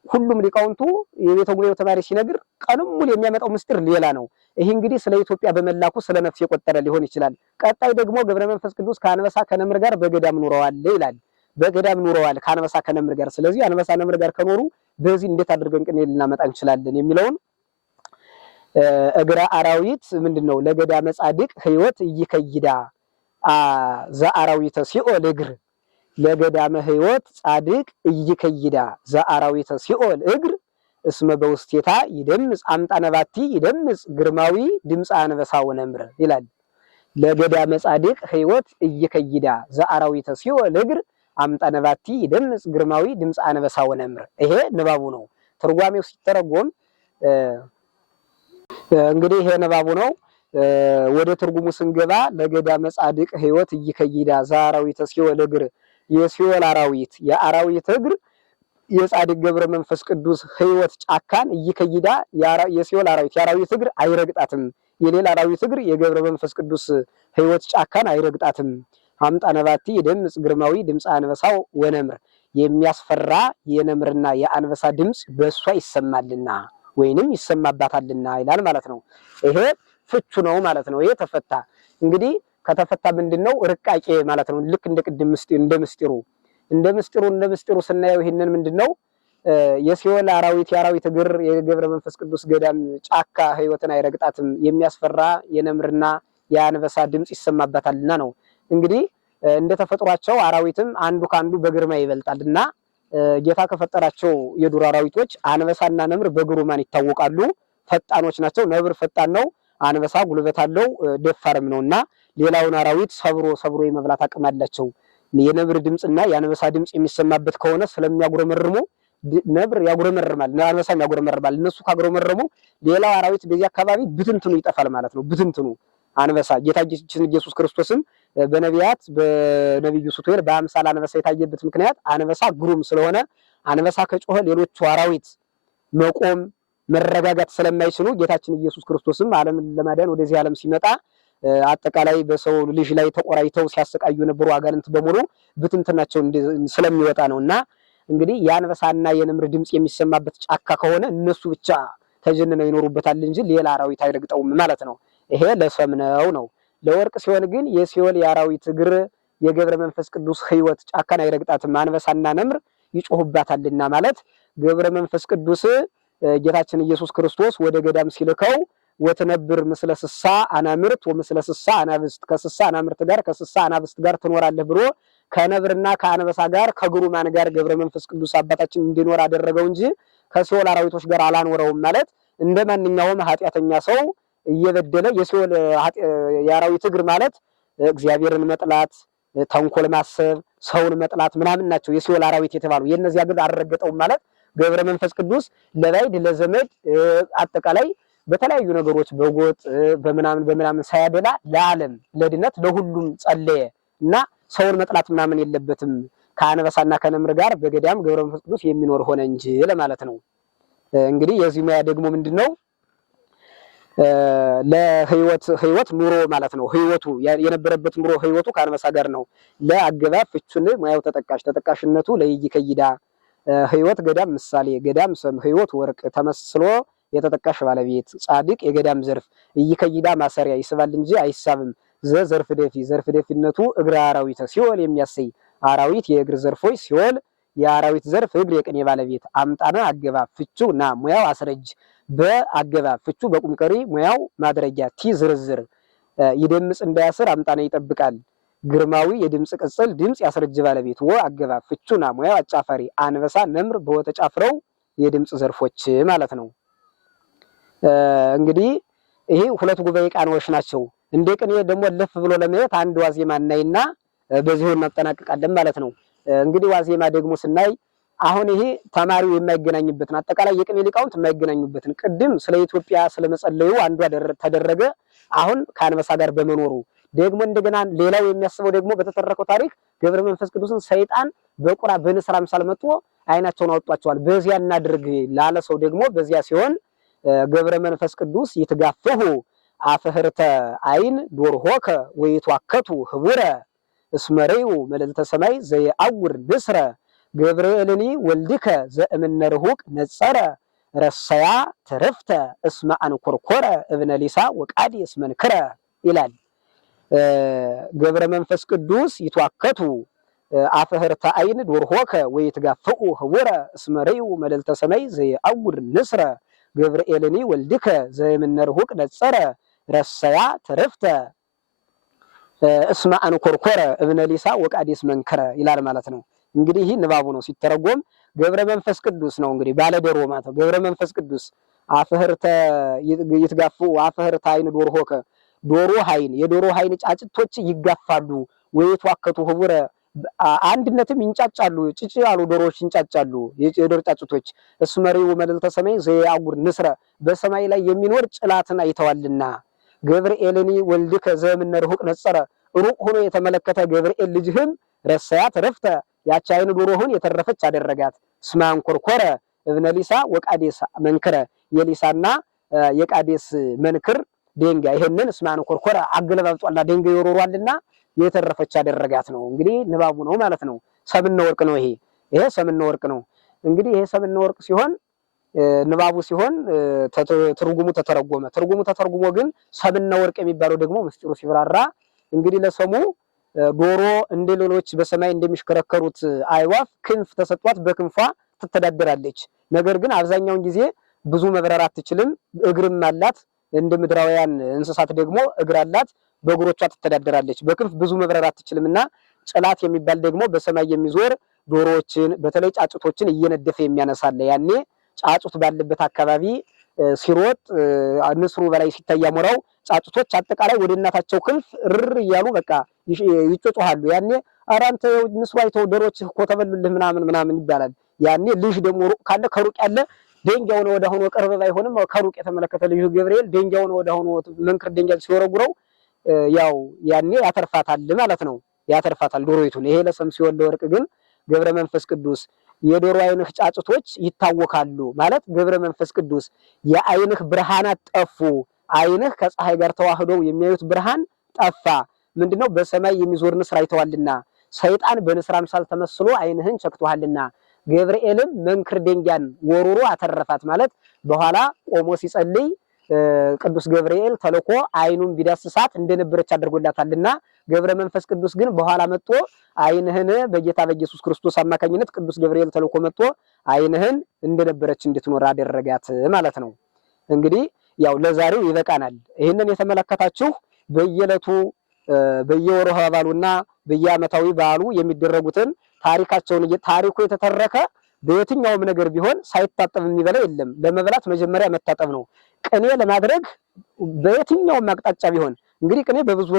ሁሉም ሊቃውንቱ የቤተ ጉባኤው ተማሪ ሲነግር ቀንም ሙሉ የሚያመጣው ምስጢር ሌላ ነው። ይሄ እንግዲህ ስለ ኢትዮጵያ በመላኩ ስለ ነፍስ የቆጠረ ሊሆን ይችላል። ቀጣይ ደግሞ ገብረ መንፈስ ቅዱስ ከአንበሳ ከነምር ጋር በገዳም ኑረዋል ይላል። በገዳም ኑረዋል ከአንበሳ ከነምር ጋር። ስለዚህ አንበሳ ነምር ጋር ከኖሩ በዚህ እንዴት አድርገን ቅኔ ልናመጣ እንችላለን የሚለውን እግረ አራዊት ምንድነው? ለገዳመ ጻድቅ ሕይወት ይከይዳ ዘአራዊተ ሲኦል እግር ለገዳመ ሕይወት ጻድቅ ይከይዳ ዘአራዊተ ሲኦል እግር እስመ በውስቴታ ይደምጽ አምጣነ ባቲ ይደምጽ ግርማዊ ድምፀ አንበሳ ወነምር ይላል። ለገዳመ ጻድቅ ሕይወት እየከይዳ ዘአራዊተ ሲኦል እግር አምጣነ ባቲ ይደምጽ ግርማዊ ድምፀ አንበሳ ወነምር። ይሄ ንባቡ ነው። ትርጓሜው ሲተረጎም እንግዲህ ይሄ ንባቡ ነው። ወደ ትርጉሙ ስንገባ ለገዳመ ጻድቅ ሕይወት እየከይዳ ዘአራዊተ ሲኦል እግር የሲኦል አራዊት የአራዊት እግር የጻድቅ ገብረ መንፈስ ቅዱስ ሕይወት ጫካን እየከይዳ የሲኦል አራዊት የአራዊት እግር አይረግጣትም። የሌላ አራዊት እግር የገብረ መንፈስ ቅዱስ ሕይወት ጫካን አይረግጣትም። አምጣነ ባቲ ይደምጽ ግርማዊ ድምፀ አንበሳው ወነምር የሚያስፈራ የነምርና የአንበሳ ድምፅ በእሷ ይሰማልና ወይንም ይሰማባታልና ይላል ማለት ነው። ይሄ ፍቹ ነው ማለት ነው። ይሄ ተፈታ። እንግዲህ ከተፈታ ምንድነው ርቃቄ ማለት ነው። ልክ እንደ ቅድም እንደ ምስጢሩ ስናየው ይሄንን ምንድነው የሲኦል አራዊት የአራዊት እግር የገብረ መንፈስ ቅዱስ ገዳም ጫካ ሕይወትን አይረግጣትም የሚያስፈራ የነምርና የአንበሳ ድምፅ ይሰማባታልና ነው። እንግዲህ እንደ ተፈጥሯቸው አራዊትም አንዱ ካንዱ በግርማ ይበልጣልና ጌታ ከፈጠራቸው የዱር አራዊቶች አንበሳና ነምር በግሩማን ይታወቃሉ። ፈጣኖች ናቸው። ነብር ፈጣን ነው። አንበሳ ጉልበት አለው፣ ደፋርም ነውና ሌላውን አራዊት ሰብሮ የመብላት አቅም አላቸው። የነብር ድምፅና የአንበሳ ድምፅ የሚሰማበት ከሆነ ስለሚያጉረመርሙ ነብር ያጉረመርማል፣ አንበሳም ያጉረመርማል። እነሱ ካጉረመረሙ ሌላው አራዊት በዚህ አካባቢ ብትንትኑ ይጠፋል ማለት ነው። ብትንትኑ አንበሳ ጌታችን ኢየሱስ ክርስቶስም በነቢያት በነቢዩ ሱቱኤል በአምሳል አንበሳ የታየበት ምክንያት አንበሳ ግሩም ስለሆነ አንበሳ ከጮኸ ሌሎቹ አራዊት መቆም መረጋጋት ስለማይችሉ ጌታችን ኢየሱስ ክርስቶስም ዓለምን ለማዳን ወደዚህ ዓለም ሲመጣ አጠቃላይ በሰው ልጅ ላይ ተቆራይተው ሲያሰቃዩ የነበሩ አጋንንት በሙሉ ብትንትናቸው ስለሚወጣ ነውና እንግዲህ የአንበሳና የነምር ድምፅ የሚሰማበት ጫካ ከሆነ እነሱ ብቻ ተጀንነው ይኖሩበታል እንጂ ሌላ አራዊት አይረግጠውም ማለት ነው። ይሄ ለሰም ነው። ለወርቅ ሲሆን ግን የሲኦል የአራዊት እግር የገብረ መንፈስ ቅዱስ ሕይወት ጫካን አይረግጣትም፣ አንበሳና ነምር ይጮሁባታልና ማለት ገብረ መንፈስ ቅዱስ ጌታችን ኢየሱስ ክርስቶስ ወደ ገዳም ሲልከው ወትነብር ምስለ ስሳ አናምርት ወምስለ ስሳ አናብስት ከስሳ አናምርት ጋር ከስሳ አናብስት ጋር ትኖራለህ ብሎ ከነብርና ከአንበሳ ጋር ከግሩማን ጋር ገብረ መንፈስ ቅዱስ አባታችን እንዲኖር አደረገው እንጂ ከሲኦል አራዊቶች ጋር አላኖረውም። ማለት እንደ ማንኛውም ኃጢአተኛ ሰው እየበደለ የሲኦል የአራዊት እግር ማለት እግዚአብሔርን መጥላት፣ ተንኮል ማሰብ፣ ሰውን መጥላት ምናምን ናቸው የሲኦል አራዊት የተባሉ። የእነዚያ ግን አልረገጠውም ማለት ገብረ መንፈስ ቅዱስ ለባይድ ለዘመድ አጠቃላይ በተለያዩ ነገሮች በጎጥ በምናምን ሳያደላ ለዓለም ለድነት ለሁሉም ጸለየ እና ሰውን መጥላት ምናምን የለበትም። ከአንበሳና ከነምር ጋር በገዳም ገብረ መንፈስ ቅዱስ የሚኖር ሆነ እንጂ ለማለት ነው። እንግዲህ የዚህ ሙያ ደግሞ ምንድነው? ለህይወት ኑሮ ማለት ነው። ህይወቱ የነበረበት ኑሮ ህይወቱ ከአንበሳ ጋር ነው። ለአገባብ ፍቹን ሙያው ተጠቃሽነቱ ለይከይዳ ህይወት ገዳም ምሳሌ ገዳም ሰም ህይወት ወርቅ ተመስሎ የተጠቃሽ ባለቤት ጻድቅ የገዳም ዘርፍ ይከይዳ ማሰሪያ ይስባል እንጂ አይሳብም። ዘርፍ ደፊነቱ እግረ አራዊት ሲኦል የሚያሰይ አራዊት የእግር ዘርፎች ሲኦል የአራዊት ዘርፍ እግር የቅኔ ባለቤት አምጣነ አገባብ ፍቹ ና ሙያው አስረጅ በአገባብ ፍቹ በቁምቀሪ ሙያው ማድረጊያ ቲ ዝርዝር ይደምጽ እንዳያስር አምጣነ ይጠብቃል ግርማዊ የድምጽ ቅጽል ድምጽ ያስረጅ ባለቤት አገባብ ፍቹ ና ሙያው አጫፋሪ አንበሳ ነምር በወተጫፍረው የድምጽ ዘርፎች ማለት ነው። እንግዲህ ይሄ ሁለት ጉባኤ ቃናዎች ናቸው። እንደ ቅኔ ደግሞ ለፍ ብሎ ለማየት አንድ ዋዜማ እናይና በዚሁ እናጠናቅቃለን ማለት ነው። እንግዲህ ዋዜማ ደግሞ ስናይ አሁን ይሄ ተማሪው የማይገናኝበትን አጠቃላይ የቅኔ ሊቃውንት የማይገናኙበትን ቅድም ስለ ኢትዮጵያ ስለመጸለዩ አንዱ ተደረገ። አሁን ከአንበሳ ጋር በመኖሩ ደግሞ እንደገና ሌላው የሚያስበው ደግሞ በተተረከው ታሪክ ገብረ መንፈስ ቅዱስን ሰይጣን በቁራ በንስር አምሳል መጥቶ አይናቸውን አወጧቸዋል። በዚያ እናድርግ ላለ ሰው ደግሞ በዚያ ሲሆን ገብረ መንፈስ ቅዱስ ይትጋፈሁ አፈህርተ አይን ዶርሆከ ወይቷከቱ ህቡረ እስመሬው መልዕልተ ሰማይ ዘየአውር ንስረ ገብርኤልኒ ወልድከ ዘእምነ ርሁቅ ነጸረ ረሰያ ተረፍተ እስመ አንኮርኮረ እብነ ሊሳ ወቃዲ እስመንክረ ይላል። ገብረ መንፈስ ቅዱስ ይቷከቱ አፈህርተ አይን ዶርሆከ ወይትጋፈኡ ህቡረ እስመሬው መልዕልተ ሰማይ ዘየአውር ንስረ ገብርኤልኒ ወልድከ ዘእምነ ርሁቅ ነጸረ ረሰያ ተረፍተ እስመ አንኮርኮረ እብነ ሊሳ ወቃዲ እስመንክረ ይላል ማለት ነው። እንግዲህ ይህ ንባቡ ነው። ሲተረጎም ገብረ መንፈስ ቅዱስ ነው እንግዲህ ባለደሮ ማለት ነው። ገብረ መንፈስ ቅዱስ አፈህርተ ይትጋፉ አፈህርተ አይን ዶርሆከ ዶሮ ኃይል የዶሮ ኃይል ጫጭቶች ይጋፋሉ ወይቷከቱ ህቡረ አንድነትም ይንጫጫሉ ጭጭ ያሉ ዶሮዎች ይንጫጫሉ የዶሮ ጫጭቶች እስመሪው መልዕልተ ሰማይ ዘያጉር ንስረ በሰማይ ላይ የሚኖር ጭላትን አይተዋልና ገብርኤልኒ ወልድከ ዘእምነ ርሁቅ ነጸረ ሩቅ ሆኖ የተመለከተ ገብርኤል ልጅህም ረሳያት ረፍተ ያች አይን ዶሮህን የተረፈች አደረጋት ስማን ኮርኮረ እብነ ሊሳ ወቃዴስ መንክረ የሊሳና የቃዴስ መንክር ደንጋ ይሄንን ስማን ኮርኮረ አገለባብጧልና ደንጋ ይወሮሯልና የተረፈች አደረጋት ነው እንግዲህ ንባቡ ነው ማለት ነው። ሰምና ወርቅ ነው ይሄ ሰምና ወርቅ ነው እንግዲህ ይሄ ሰምና ወርቅ ሲሆን ንባቡ ሲሆን ትርጉሙ ተተረጎመ ግን ሰምና ወርቅ የሚባለው ደግሞ ምስጢሩ ሲብራራ እንግዲህ ለሰሙ ዶሮ እንደሌሎች በሰማይ እንደሚሽከረከሩት አይዋፍ ክንፍ ተሰጥቷት በክንፏ ትተዳደራለች። ነገር ግን አብዛኛውን ጊዜ ብዙ መብረር አትችልም፣ እግርም አላት። እንደ ምድራውያን እንስሳት ደግሞ እግር አላት፣ በእግሮቿ ትተዳደራለች። በክንፍ ብዙ መብረር አትችልምና ጭላት የሚባል ደግሞ በሰማይ የሚዞር ዶሮዎችን በተለይ ጫጩቶችን እየነደፈ የሚያነሳለ ያኔ ጫጩት ባለበት አካባቢ ሲሮጥ ንስሩ በላይ ሲታይ ያሞራው ጫጩቶች አጠቃላይ ወደ እናታቸው ክንፍ ርር እያሉ በቃ ይጮጮሃሉ። ያኔ ኧረ አንተ ንስሩ አይተው ዶሮዎች እኮ ተበሉልህ ምናምን ይባላል። ያኔ ልጅ ደግሞ ሩቅ ካለ ከሩቅ ያለ ደንጋውን ወደ ሆኖ ቅርብ ባይሆንም ከሩቅ የተመለከተ ልጅ ገብርኤል ደንጋውን ወደ ሆኖ መንክር ደንጋል ሲወረጉረው ያው ያኔ ያተርፋታል ማለት ነው። ያተርፋታል ዶሮይቱን። ይሄ ለሰም ሲሆን ለወርቅ ግን ገብረ መንፈስ ቅዱስ የዶሮ አይንህ ጫጭቶች ይታወካሉ ማለት ገብረ መንፈስ ቅዱስ የአይንህ ብርሃናት ጠፉ። አይንህ ከፀሐይ ጋር ተዋህደው የሚያዩት ብርሃን ጠፋ። ምንድነው? በሰማይ የሚዞር ንስር አይተዋልና ሰይጣን በንስር አምሳል ተመስሎ አይንህን ቸክቷልና ገብርኤልም መንክር ደንጋን ወሩሮ አተረፋት ማለት በኋላ ቆሞ ሲጸልይ ቅዱስ ገብርኤል ተልኮ አይኑን ቢዳስሳት እንደነበረች አድርጎላታልና ገብረ መንፈስ ቅዱስ ግን በኋላ መጥቶ አይንህን በጌታ በኢየሱስ ክርስቶስ አማካኝነት ቅዱስ ገብርኤል ተልኮ መጥቶ አይንህን እንደነበረች እንድትኖር አደረጋት ማለት ነው። እንግዲህ ያው ለዛሬው ይበቃናል። ይሄንን የተመለከታችሁ በየዕለቱ በየወርሃ በዓሉና በየዓመታዊ በዓሉ የሚደረጉትን ታሪካቸውን ታሪኩ የተተረከ በየትኛውም ነገር ቢሆን ሳይታጠብ የሚበላ የለም። ለመብላት መጀመሪያ መታጠብ ነው። ቅኔ ለማድረግ በየትኛውም አቅጣጫ ቢሆን እንግዲህ ቅኔ በብዙ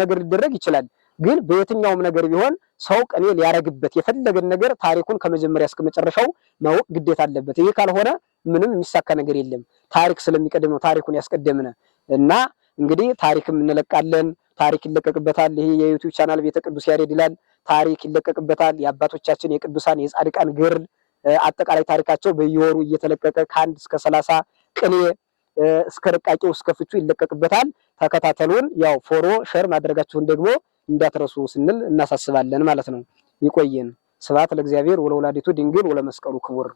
ነገር ሊደረግ ይችላል። ግን በየትኛውም ነገር ቢሆን ሰው ቅኔ ሊያረግበት የፈለገን ነገር ታሪኩን ከመጀመሪያ እስከ መጨረሻው ማወቅ ግዴታ አለበት። ይሄ ካልሆነ ምንም የሚሳካ ነገር የለም። ታሪክ ስለሚቀድም ነው ታሪኩን ያስቀደምነ እና እንግዲህ ታሪክም እንለቃለን። ታሪክ ይለቀቅበታል። ይሄ የዩቲዩብ ቻናል ቤተ ቅዱስ ያሬድ ይላል። ታሪክ ይለቀቅበታል። የአባቶቻችን የቅዱሳን የጻድቃን ግርል አጠቃላይ ታሪካቸው በየወሩ እየተለቀቀ ከ1 እስከ 30 ቅኔ እስከ ርቃቄው እስከ ፍቹ ይለቀቅበታል። ተከታተሉን። ያው ፎሎ ሼር ማድረጋችሁን ደግሞ እንዳትረሱ ስንል እናሳስባለን ማለት ነው። ይቆየን። ስብሐት ለእግዚአብሔር ወለወላዲቱ ድንግል ወለመስቀሉ ክቡር